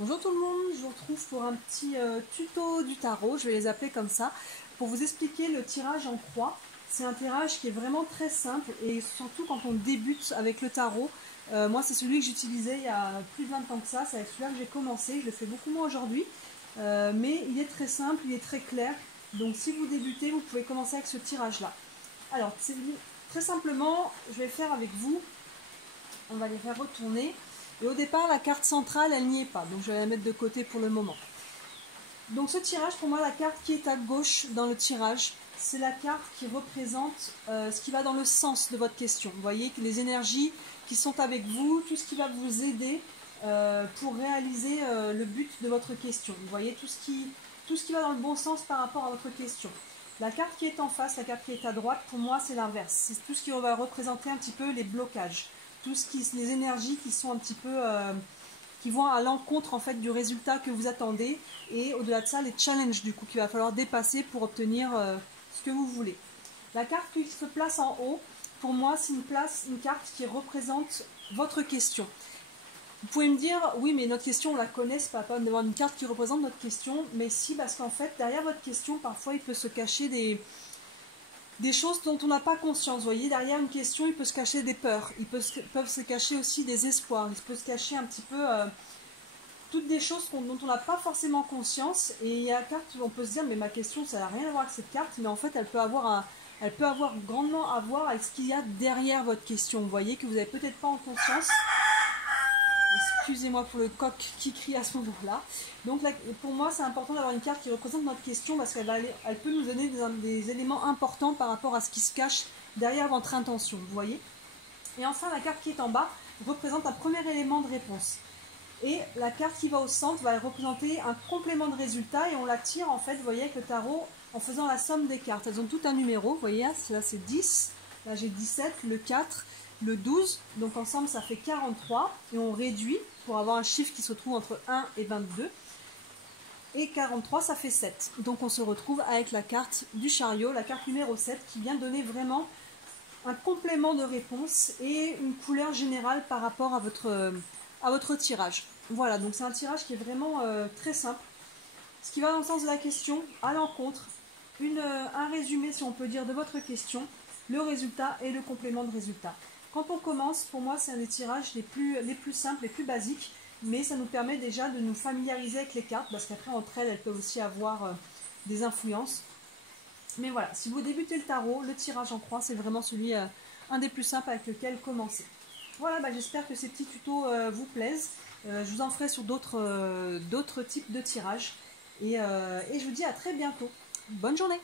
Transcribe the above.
Bonjour tout le monde, je vous retrouve pour un petit tuto du tarot, je vais les appeler comme ça, pour vous expliquer le tirage en croix. C'est un tirage qui est vraiment très simple et surtout quand on débute avec le tarot. Moi c'est celui que j'utilisais il y a plus de 20 ans que ça, c'est avec celui-là que j'ai commencé, je le fais beaucoup moins aujourd'hui. Mais il est très simple, il est très clair, donc si vous débutez, vous pouvez commencer avec ce tirage-là. Alors très simplement, je vais faire avec vous, on va les faire retourner. Et au départ, la carte centrale, elle n'y est pas. Donc, je vais la mettre de côté pour le moment. Donc, ce tirage, pour moi, la carte qui est à gauche dans le tirage, c'est la carte qui représente ce qui va dans le sens de votre question. Vous voyez que les énergies qui sont avec vous, tout ce qui va vous aider pour réaliser le but de votre question. Vous voyez tout ce qui va dans le bon sens par rapport à votre question. La carte qui est en face, la carte qui est à droite, pour moi, c'est l'inverse. C'est tout ce qui va représenter un petit peu les blocages. Les énergies qui sont un petit peu qui vont à l'encontre en fait du résultat que vous attendez, et au-delà de ça les challenges du coup qu'il va falloir dépasser pour obtenir ce que vous voulez. La carte qui se place en haut, pour moi c'est une carte qui représente votre question. Vous pouvez me dire oui mais notre question on la connaît, c'est pas la peine d'avoir une carte qui représente notre question, mais si, parce qu'en fait derrière votre question parfois il peut se cacher des choses dont on n'a pas conscience. Vous voyez, derrière une question, il peut se cacher des peurs, peuvent se cacher aussi des espoirs, il peut se cacher un petit peu toutes des choses dont on n'a pas forcément conscience. Et il y a la carte où on peut se dire, mais ma question, ça n'a rien à voir avec cette carte, mais en fait, elle peut avoir grandement à voir avec ce qu'il y a derrière votre question. Vous voyez, que vous n'avez peut-être pas en conscience. Excusez-moi pour le coq qui crie à ce moment-là. Donc là, pour moi, c'est important d'avoir une carte qui représente notre question parce qu'elle peut nous donner des éléments importants par rapport à ce qui se cache derrière votre intention. Vous voyez. Et enfin, la carte qui est en bas représente un premier élément de réponse. Et la carte qui va au centre va représenter un complément de résultat et on la tire en fait, vous voyez, avec le tarot en faisant la somme des cartes. Elles ont tout un numéro, vous voyez, là c'est 10, là j'ai 17, le 4, le 12, donc ensemble ça fait 43 et on réduit pour avoir un chiffre qui se trouve entre 1 et 22 et 43 ça fait 7. Donc on se retrouve avec la carte du chariot, la carte numéro 7 qui vient donner vraiment un complément de réponse et une couleur générale par rapport à votre tirage. Voilà, donc c'est un tirage qui est vraiment très simple. Ce qui va dans le sens de la question, à l'encontre, un résumé, si on peut dire, de votre question, le résultat et le complément de résultat. Quand on commence, pour moi, c'est un des tirages les plus simples, les plus basiques, mais ça nous permet déjà de nous familiariser avec les cartes, parce qu'après, entre elles peuvent aussi avoir des influences. Mais voilà, si vous débutez le tarot, le tirage en croix, c'est vraiment un des plus simples avec lequel commencer. Voilà, j'espère que ces petits tutos vous plaisent. Je vous en ferai sur d'autres types de tirages. Et je vous dis à très bientôt. Bonne journée!